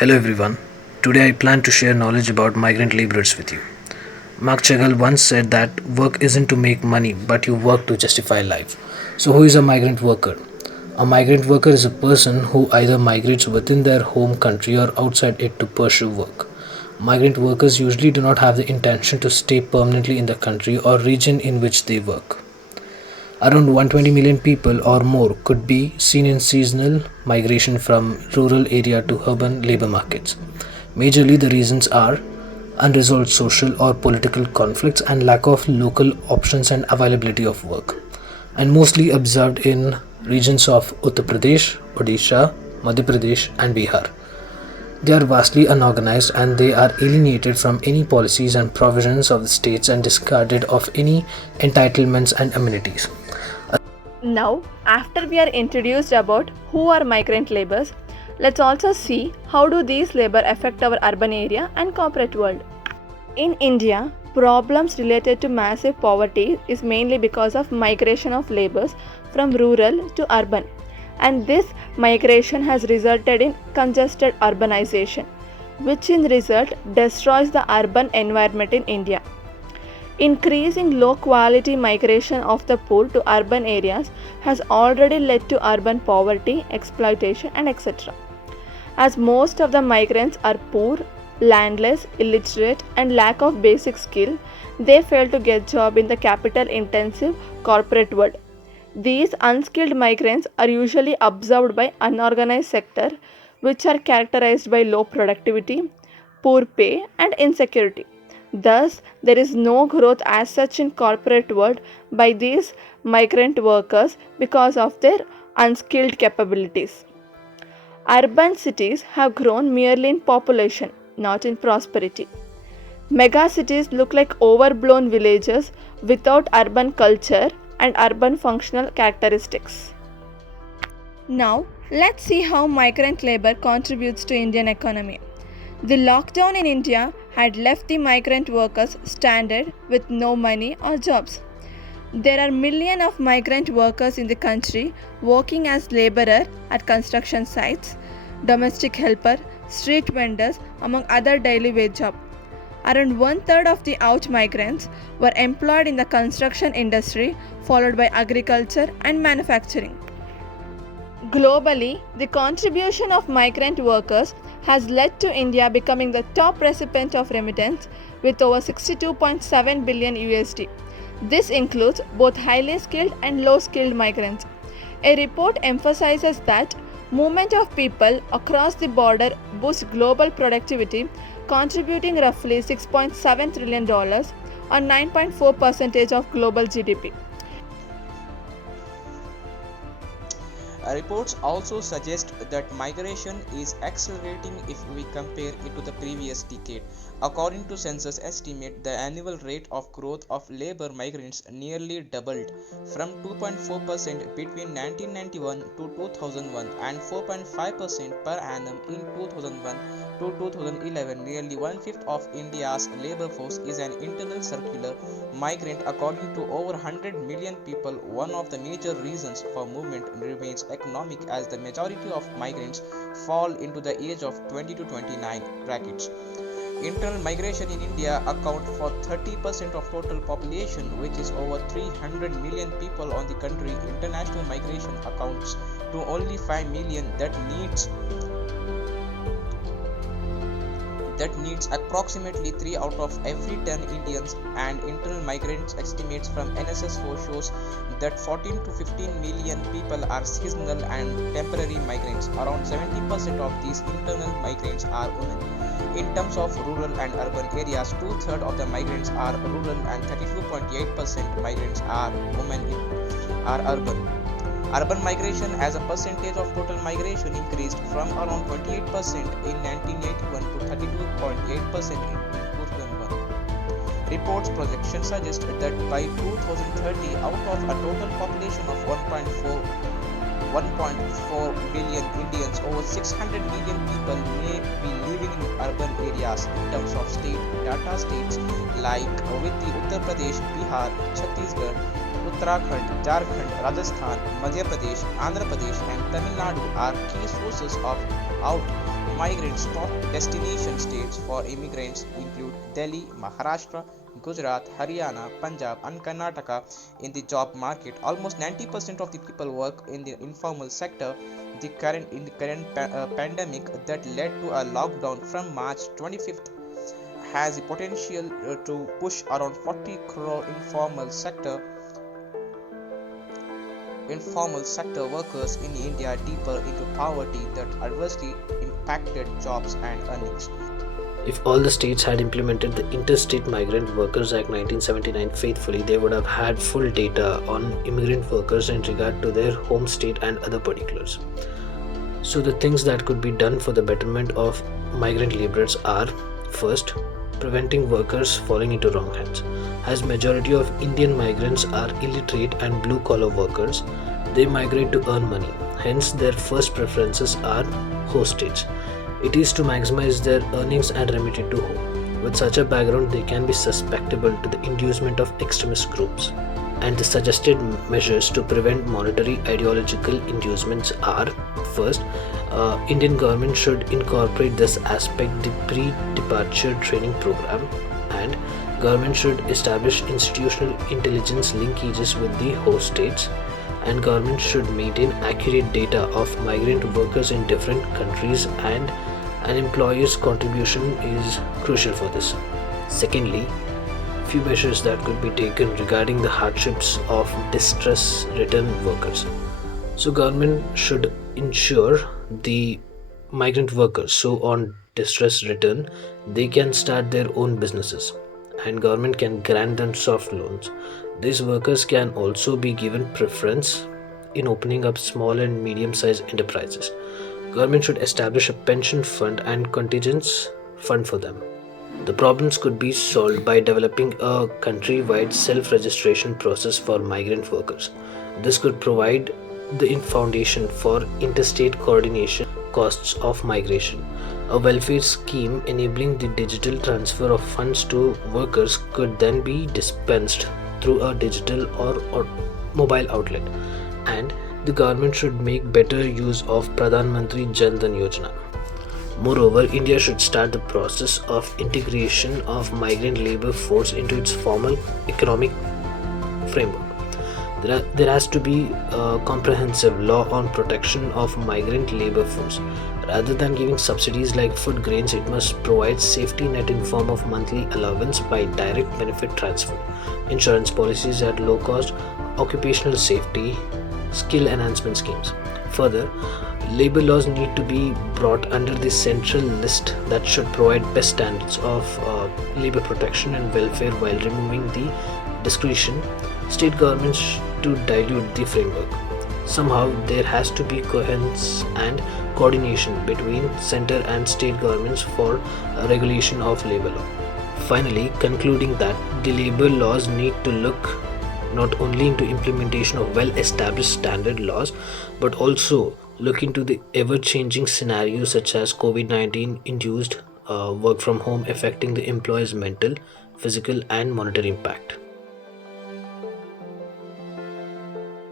Hello everyone. Today I plan to share knowledge about migrant laborers with you. Mark Chagall once said that work isn't to make money, but you work to justify life. So, who is a migrant worker? A migrant worker is a person who either migrates within their home country or outside it to pursue work. Migrant workers usually do not have the intention to stay permanently in the country or region in which they work. Around 120 million people or more could be seen in seasonal migration from rural area to urban labor markets. Majorly, the reasons are unresolved social or political conflicts and lack of local options and availability of work, and mostly observed in regions of Uttar Pradesh, Odisha, Madhya Pradesh, and Bihar. They are vastly unorganized and they are alienated from any policies and provisions of the states and discarded of any entitlements and amenities. Now, after we are introduced about who are migrant laborers, let's also see how do these labor affect our urban area and corporate world. In India, problems related to massive poverty is mainly because of migration of laborers from rural to urban, and this migration has resulted in congested urbanization, which in result destroys the urban environment in India. Increasing low quality migration of the poor to urban areas has already led to urban poverty, exploitation, and etc. As most of the migrants are poor, landless, illiterate, and lack of basic skill, they fail to get job in the capital intensive corporate world. These unskilled migrants are usually observed by unorganized sector which are characterized by low productivity, poor pay and insecurity. Thus, there is no growth as such in corporate world by these migrant workers because of their unskilled capabilities. Urban cities have grown merely in population, not in prosperity. Mega cities look like overblown villages without urban culture and urban functional characteristics. Now, let's see how migrant labor contributes to Indian economy. The lockdown in India had left the migrant workers stranded with no money or jobs. There are millions of migrant workers in the country working as laborer at construction sites, domestic helper, street vendors, among other daily wage jobs. Around one third of the out migrants were employed in the construction industry, followed by agriculture and manufacturing. Globally, the contribution of migrant workers has led to India becoming the top recipient of remittance with over 62.7 billion USD. This includes both highly skilled and low skilled migrants. A report emphasizes that movement of people across the border boosts global productivity, contributing roughly $6.7 trillion or 9.4% of global GDP. Reports also suggest that migration is accelerating if we compare it to the previous decade. According to census estimate, the annual rate of growth of labor migrants nearly doubled from 2.4% between 1991 to 2001 and 4.5% per annum in 2001 to 2011. Nearly one-fifth of India's labor force is an internal circular migrant. According to over 100 million people, one of the major reasons for movement remains economic, as the majority of migrants fall into the age of 20 to 29 brackets. Internal migration in India account for 30% of total population, which is over 300 million people on the country. International migration accounts to only 5 million that needs approximately 3 out of every 10 Indians, and internal migrants estimates from NSS4 shows that 14 to 15 million people are seasonal and temporary migrants. Around 70% of these internal migrants are women. In terms of rural and urban areas, two-thirds of the migrants are rural and 32.8% migrants are women are urban. Urban migration as a percentage of total migration increased from around 28% in 1981 to 32.8% in 2001. Reports projections suggest that by 2030, out of a total population of 1.4 billion Indians, over 600 million people may be living in urban areas. In terms of state data, states like with the Uttar Pradesh, Bihar, Chhattisgarh, Uttarakhand, Jharkhand, Rajasthan, Madhya Pradesh, Andhra Pradesh and Tamil Nadu are key sources of out migrants' top destination states for immigrants include Delhi, Maharashtra, Gujarat, Haryana, Punjab, and Karnataka. In the job market, almost 90% of the people work in the informal sector. The current pandemic that led to a lockdown from March 25th has the potential to push around 40 crore informal sector workers in India deeper into poverty that adversely impacted jobs and earnings. If all the states had implemented the Interstate Migrant Workers Act 1979 faithfully, they would have had full data on immigrant workers in regard to their home state and other particulars. So, the things that could be done for the betterment of migrant laborers are: first, preventing workers falling into wrong hands. As majority of Indian migrants are illiterate and blue collar workers, they migrate to earn money. Hence, their first preferences are host states. It is to maximize their earnings and remit it to home. With such a background, they can be susceptible to the inducement of extremist groups. And the suggested measures to prevent monetary ideological inducements are: first, Indian government should incorporate this aspect the pre-departure training program, and government should establish institutional intelligence linkages with the host states, and government should maintain accurate data of migrant workers in different countries, and an employer's contribution is crucial for this. Secondly, few measures that could be taken regarding the hardships of distress return workers. So government should ensure the migrant workers so on distress return they can start their own businesses, and government can grant them soft loans. These workers can also be given preference in opening up small and medium sized enterprises. Government should establish a pension fund and contingents fund for them. The problems could be solved by developing a country-wide self-registration process for migrant workers. This could provide the foundation for interstate coordination costs of migration. A welfare scheme enabling the digital transfer of funds to workers could then be dispensed through a digital or mobile outlet. And the government should make better use of Pradhan Mantri Jan Dhan Yojana. Moreover, India should start the process of integration of migrant labor force into its formal economic framework. There has to be a comprehensive law on protection of migrant labor force. Rather than giving subsidies like food grains, it must provide safety net in form of monthly allowance by direct benefit transfer, insurance policies at low cost, occupational safety, skill enhancement schemes. Further, labor laws need to be brought under the central list that should provide best standards of labor protection and welfare while removing the discretion state governments to dilute the framework. Somehow there has to be coherence and coordination between center and state governments for regulation of labor law. Finally, concluding that the labor laws need to look not only into implementation of well-established standard laws, but also look into the ever-changing scenarios such as COVID-19 induced work from home affecting the employee's mental, physical, and monetary impact.